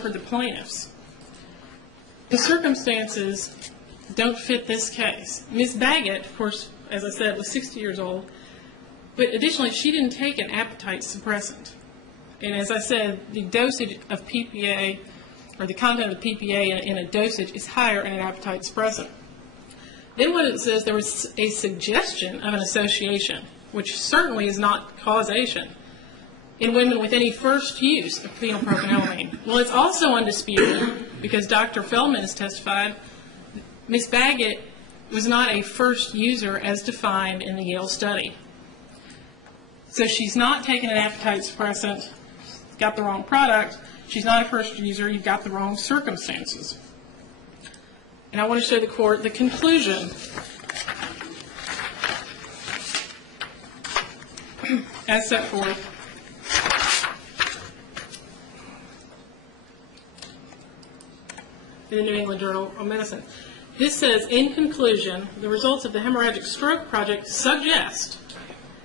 for the plaintiffs. The circumstances don't fit this case. Ms. Baggett, of course, as I said, was 60 years old, but additionally, she didn't take an appetite suppressant. And as I said, the dosage of PPA, or the content of PPA in a dosage, is higher in an appetite suppressant. Then what it says, there was a suggestion of an association, which certainly is not causation, in women with any first use of phenylpropanolamine. Well, it's also undisputed, because Dr. Feldman has testified, Ms. Baggett was not a first user as defined in the Yale study. So she's not taking an appetite suppressant, got the wrong product. She's not a first user, you've got the wrong circumstances. And I want to show the court the conclusion as set forth in the New England Journal of Medicine. This says, in conclusion, the results of the hemorrhagic stroke project suggest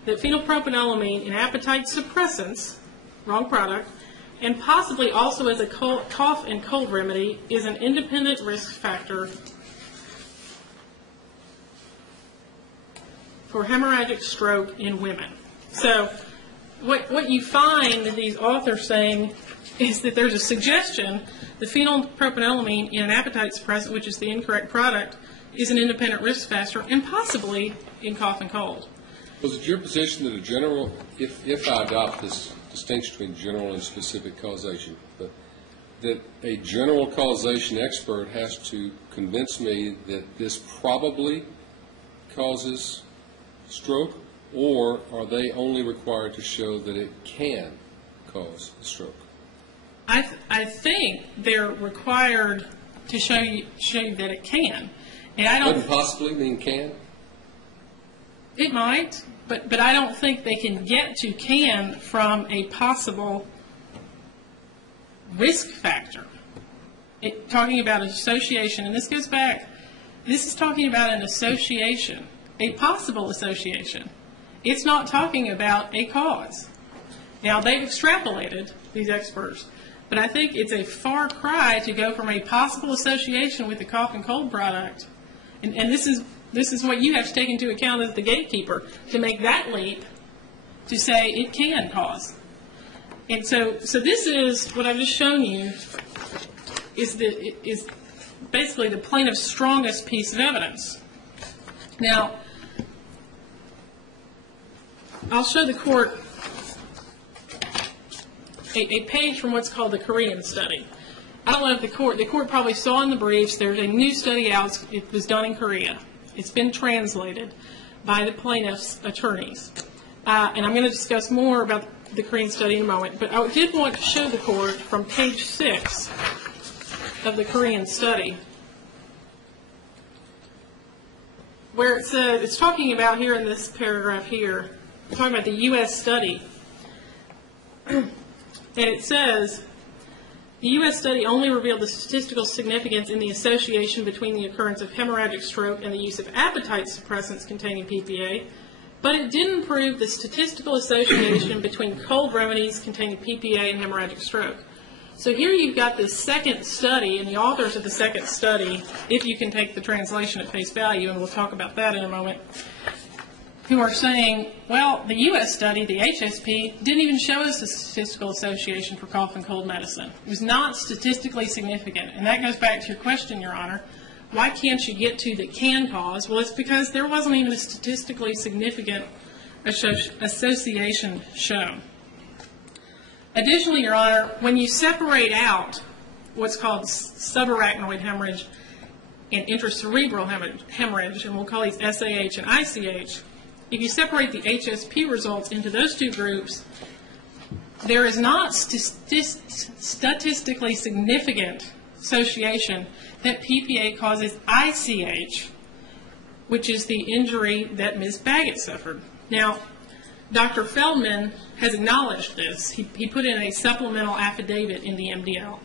that phenylpropanolamine in appetite suppressants, wrong product, and possibly also as a cough and cold remedy, is an independent risk factor for hemorrhagic stroke in women. So what you find these authors saying is that there's a suggestion that phenylpropanolamine in an appetite suppressant, which is the incorrect product, is an independent risk factor and possibly in cough and cold. Was it your position that a general, if I adopt this distinction between general and specific causation, but that a general causation expert has to convince me that this probably causes stroke, or are they only required to show that it can cause a stroke? I think they're required to show you that it can. And I don't. Wouldn't possibly mean can? It might, but I don't think they can get to can from a possible risk factor. Talking about an association, and this goes back, this is talking about an association, a possible association. It's not talking about a cause. Now, they've extrapolated, these experts, but I think it's a far cry to go from a possible association with the cough and cold product, and this is what you have to take into account as the gatekeeper, to make that leap to say it can cause. And so this is what I've just shown you is basically the plaintiff's strongest piece of evidence. Now, I'll show the court a page from what's called the Korean study. I don't know if the court probably saw in the briefs, there's a new study out. It was done in Korea. It's been translated by the plaintiff's attorneys. And I'm going to discuss more about the Korean study in a moment. But I did want to show the court from page 6 of the Korean study, where it says, it's talking about here in this paragraph here, it's talking about the U.S. study. And it says, the U.S. study only revealed the statistical significance in the association between the occurrence of hemorrhagic stroke and the use of appetite suppressants containing PPA, but it didn't prove the statistical association between cold remedies containing PPA and hemorrhagic stroke. So here you've got this second study, and the authors of the second study, if you can take the translation at face value, and we'll talk about that in a moment, who are saying, well, the U.S. study, the HSP, didn't even show us a statistical association for cough and cold medicine. It was not statistically significant. And that goes back to your question, Your Honor. Why can't you get to the can cause? Well, it's because there wasn't even a statistically significant association shown. Additionally, Your Honor, when you separate out what's called subarachnoid hemorrhage and intracerebral hemorrhage, and we'll call these SAH and ICH, if you separate the HSP results into those two groups, there is not statistically significant association that PPA causes ICH, which is the injury that Ms. Baggett suffered. Now, Dr. Feldman has acknowledged this. He put in a supplemental affidavit in the MDL,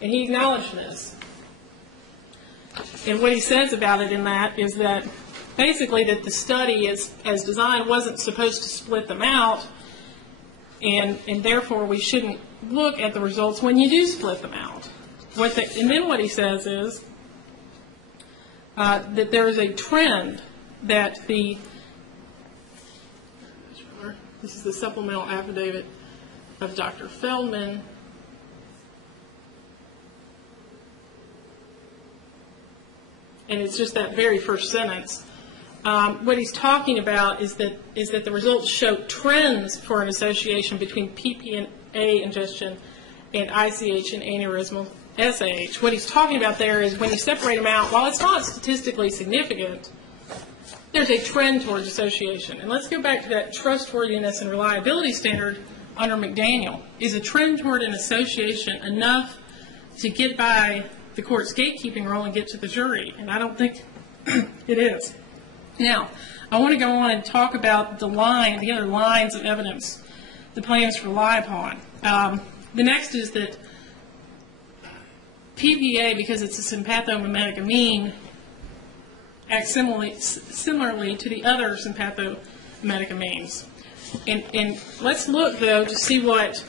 and he acknowledged this. And what he says about it in that is that basically that the study as designed wasn't supposed to split them out, and therefore we shouldn't look at the results when you do split them out. And then what he says is that there is a trend that this is the supplemental affidavit of Dr. Feldman. And it's just that very first sentence. What he's talking about is that the results show trends for an association between PPA ingestion and ICH and aneurysmal SAH. What he's talking about there is when you separate them out, while it's not statistically significant, there's a trend towards association. And let's go back to that trustworthiness and reliability standard under McDaniel. Is a trend toward an association enough to get by the court's gatekeeping role and get to the jury? And I don't think it is. Now, I want to go on and talk about the other lines of evidence the plaintiffs rely upon. The next is that PPA, because it's a sympathomimetic amine, acts similarly to the other sympathomimetic amines. And let's look, though, to see what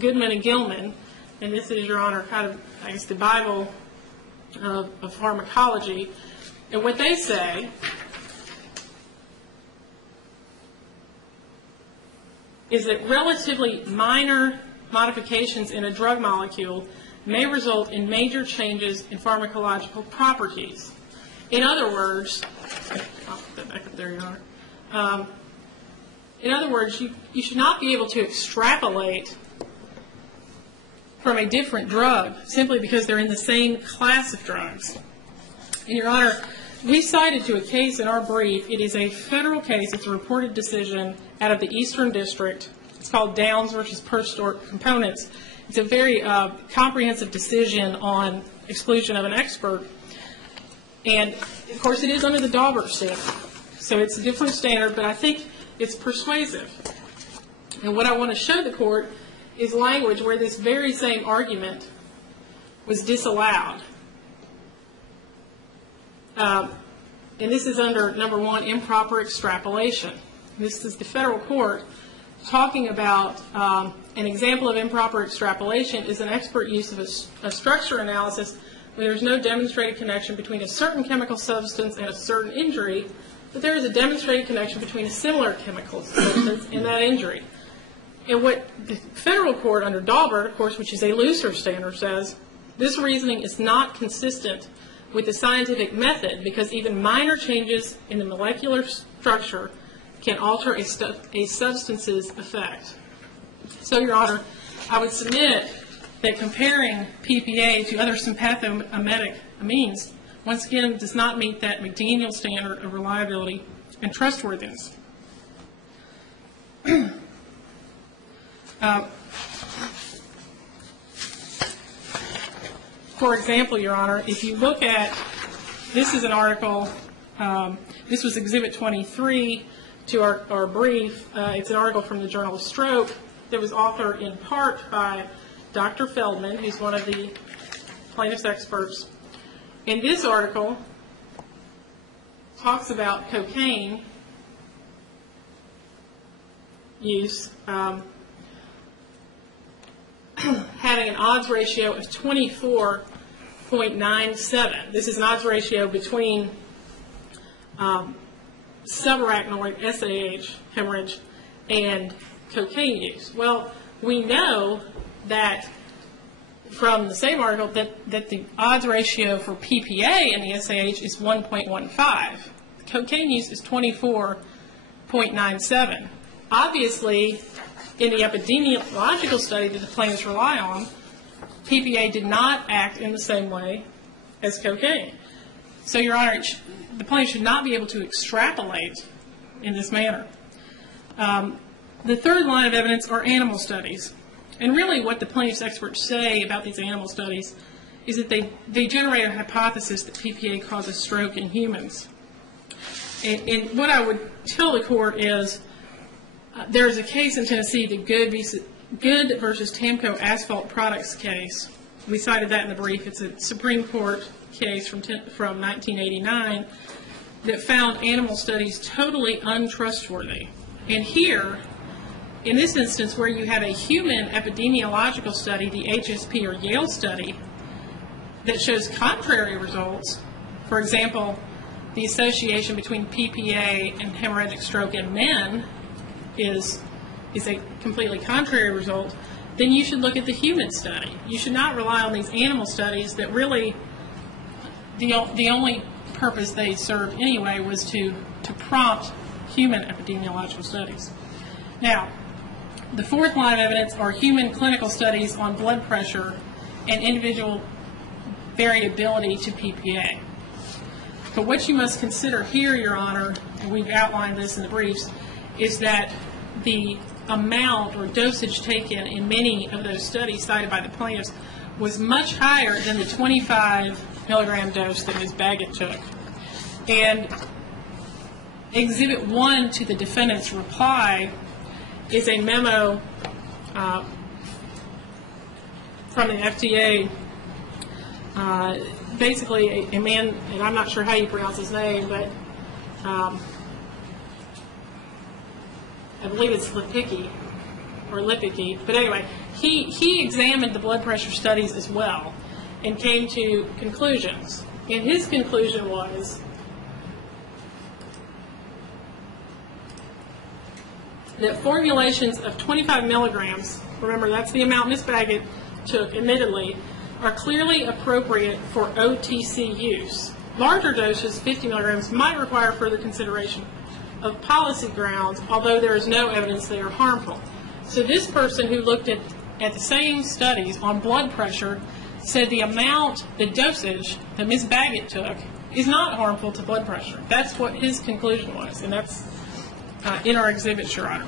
Goodman and Gilman, and this is, Your Honor, kind of, I guess, the Bible of pharmacology, and what they say is that relatively minor modifications in a drug molecule may result in major changes in pharmacological properties. In other words, I'll put that back up there, Your Honor. In other words, you should not be able to extrapolate from a different drug simply because they're in the same class of drugs. And, Your Honor, we cited to a case in our brief. It is a federal case. It's a reported decision out of the Eastern District. It's called Downs versus Perstorp Components. It's a very comprehensive decision on exclusion of an expert. And, of course, it is under the Daubert standard. So it's a different standard, but I think it's persuasive. And what I want to show the court is language where this very same argument was disallowed. And this is under, number one, improper extrapolation. This is the federal court talking about an example of improper extrapolation is an expert use of a structure analysis where there's no demonstrated connection between a certain chemical substance and a certain injury, but there is a demonstrated connection between a similar chemical substance and that injury. And what the federal court under Daubert, of course, which is a looser standard, says, this reasoning is not consistent with the scientific method because even minor changes in the molecular structure can alter a substance's effect. So, Your Honor, I would submit that comparing PPA to other sympathomimetic amines, once again, does not meet that McDaniel standard of reliability and trustworthiness. For example, Your Honor, if you look at, this is an article, this was Exhibit 23 to our brief. It's an article from the Journal of Stroke that was authored in part by Dr. Feldman, who's one of the plaintiff's experts. And this article talks about cocaine use having an odds ratio of 24.97. This is an odds ratio between subarachnoid SAH hemorrhage and cocaine use. Well, we know that from the same article that the odds ratio for PPA in the SAH is 1.15. Cocaine use is 24.97. Obviously, in the epidemiological study that the plaintiffs rely on, PPA did not act in the same way as cocaine. So, Your Honor, the plaintiff should not be able to extrapolate in this manner. The third line of evidence are animal studies. And really what the plaintiff's experts say about these animal studies is that they generate a hypothesis that PPA causes stroke in humans. And what I would tell the court is there's a case in Tennessee, the Good versus Tamco Asphalt Products case. We cited that in the brief. It's a Supreme Court case from 1989 that found animal studies totally untrustworthy. And here, in this instance where you have a human epidemiological study, the HSP or Yale study, that shows contrary results, for example, the association between PPA and hemorrhagic stroke in men is a completely contrary result, then you should look at the human study. You should not rely on these animal studies that really, the only purpose they served anyway was to prompt human epidemiological studies. Now, the fourth line of evidence are human clinical studies on blood pressure and individual variability to PPA. But what you must consider here, Your Honor, and we've outlined this in the briefs, is that the amount or dosage taken in many of those studies cited by the plaintiffs was much higher than the 25 milligram dose that Ms. Baggett took. And Exhibit 1 to the defendant's reply is a memo from the FDA. Basically, a man, and I'm not sure how you pronounce his name, but I believe it's Lipicki, or Lipicki. But anyway, he examined the blood pressure studies as well and came to conclusions. And his conclusion was that formulations of 25 milligrams, remember that's the amount Ms. Baggett took, admittedly, are clearly appropriate for OTC use. Larger doses, 50 milligrams, might require further consideration of policy grounds, although there is no evidence they are harmful. So this person who looked at the same studies on blood pressure said the amount, the dosage that Ms. Baggett took is not harmful to blood pressure. That's what his conclusion was, and that's in our exhibits, Your Honor.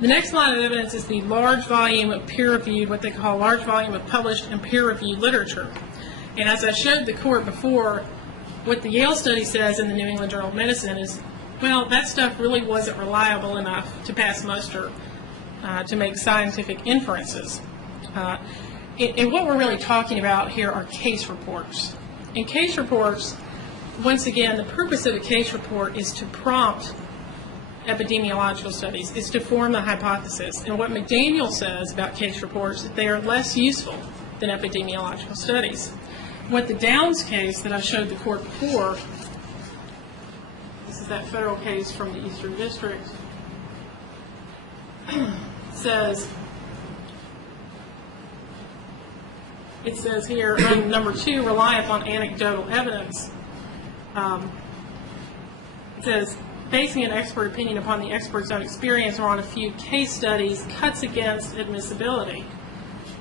The next line of evidence is the large volume of peer-reviewed, what they call large volume of published and peer-reviewed literature. And as I showed the court before, what the Yale study says in the New England Journal of Medicine is, well, that stuff really wasn't reliable enough to pass muster to make scientific inferences. And what we're really talking about here are case reports. In case reports, once again, the purpose of a case report is to prompt epidemiological studies, is to form the hypothesis. And what McDaniel says about case reports is that they are less useful than epidemiological studies. What the Downs case that I showed the court before, this is that federal case from the Eastern District, says, it says here, number 2, rely upon anecdotal evidence. It says, basing an expert opinion upon the expert's own experience or on a few case studies cuts against admissibility.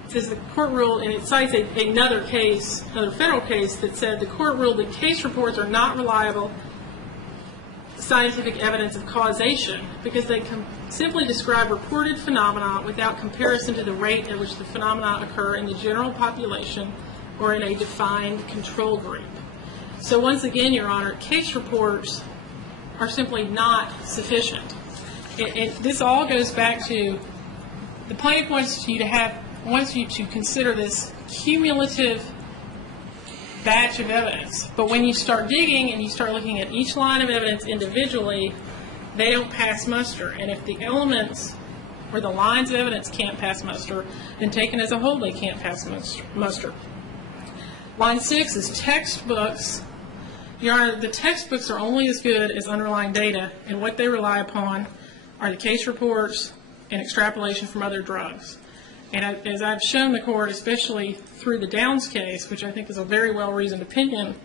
It says the court ruled, and it cites another case, another federal case, that said the court ruled that case reports are not reliable scientific evidence of causation because they simply describe reported phenomena without comparison to the rate at which the phenomena occur in the general population or in a defined control group. So once again, Your Honor, case reports are simply not sufficient. And this all goes back to the plaintiff wants you to consider this cumulative batch of evidence. But when you start digging and you start looking at each line of evidence individually, they don't pass muster. And if the elements or the lines of evidence can't pass muster, then taken as a whole they can't pass muster. Line 6 is textbooks. Your Honor, the textbooks are only as good as underlying data, and what they rely upon are the case reports and extrapolation from other drugs. And as I've shown the court, especially through the Downs case, which I think is a very well-reasoned opinion,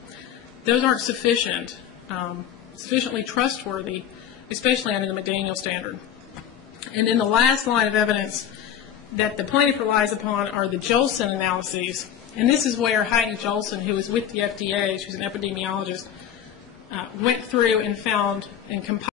those aren't sufficient, sufficiently trustworthy, especially under the McDaniel standard. And then the last line of evidence that the plaintiff relies upon are the Jolson analyses. And this is where Heidi Jolson, who was with the FDA, she's an epidemiologist, went through and found and compiled